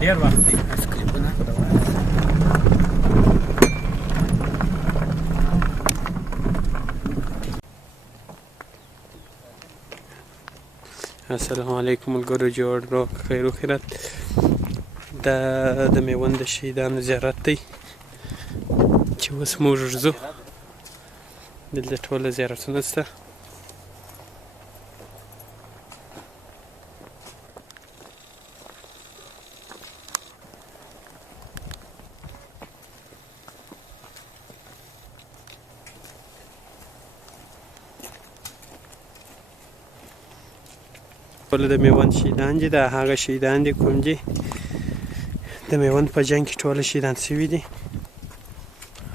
ډېر وخت دی. السلام علیکم ملګرو، جوړ روغ خیر و خیرات. دا د میوند د شهیدانو زیارت دی چې اوس موږ ځو. دلته ټوله زیارتونه شته. ټول د میوند شهیدان دي. دا هغه شهیدان دي کوم دي د میوند په جنګ کې ټول شهیدان شوي دي.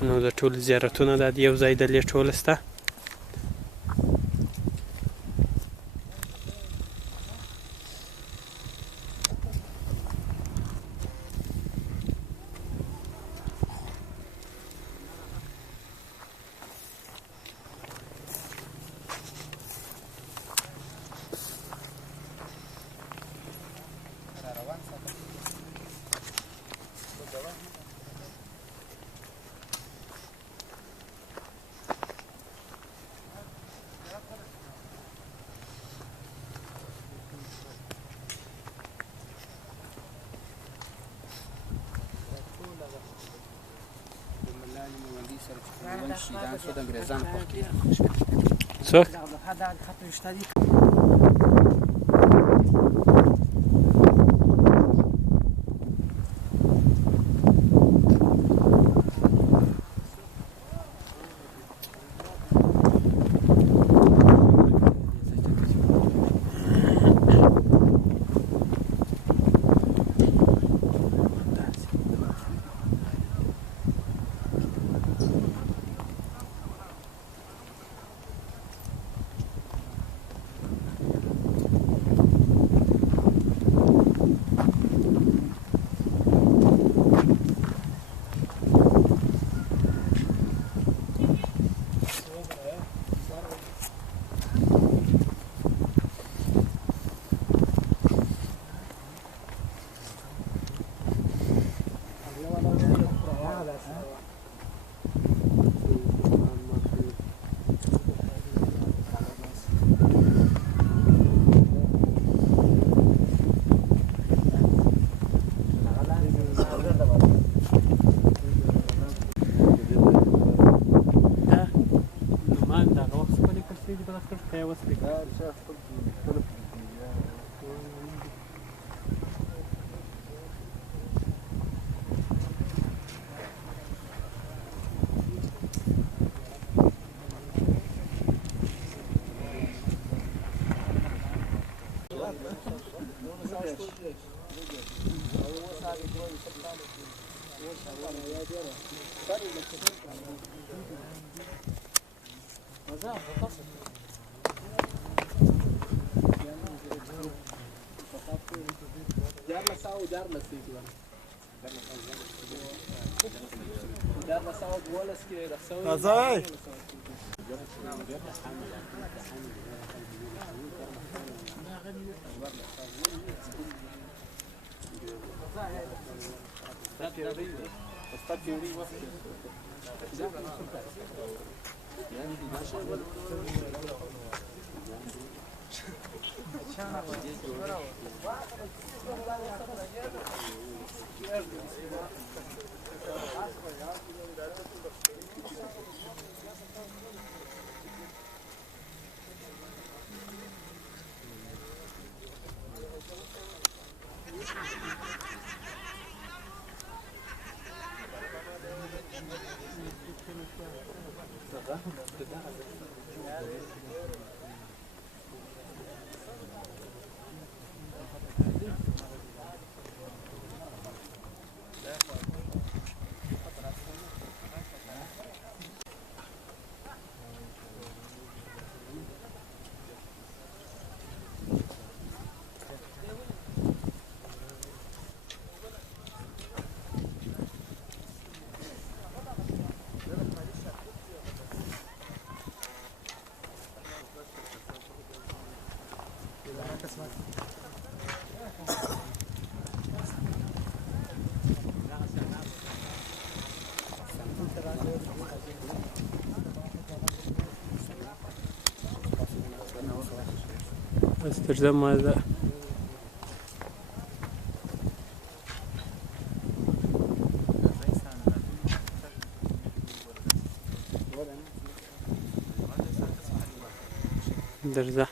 نو د ټول زیارتونه دا یو ځای دلې ټول شته. څوک؟ درځه مازه درځه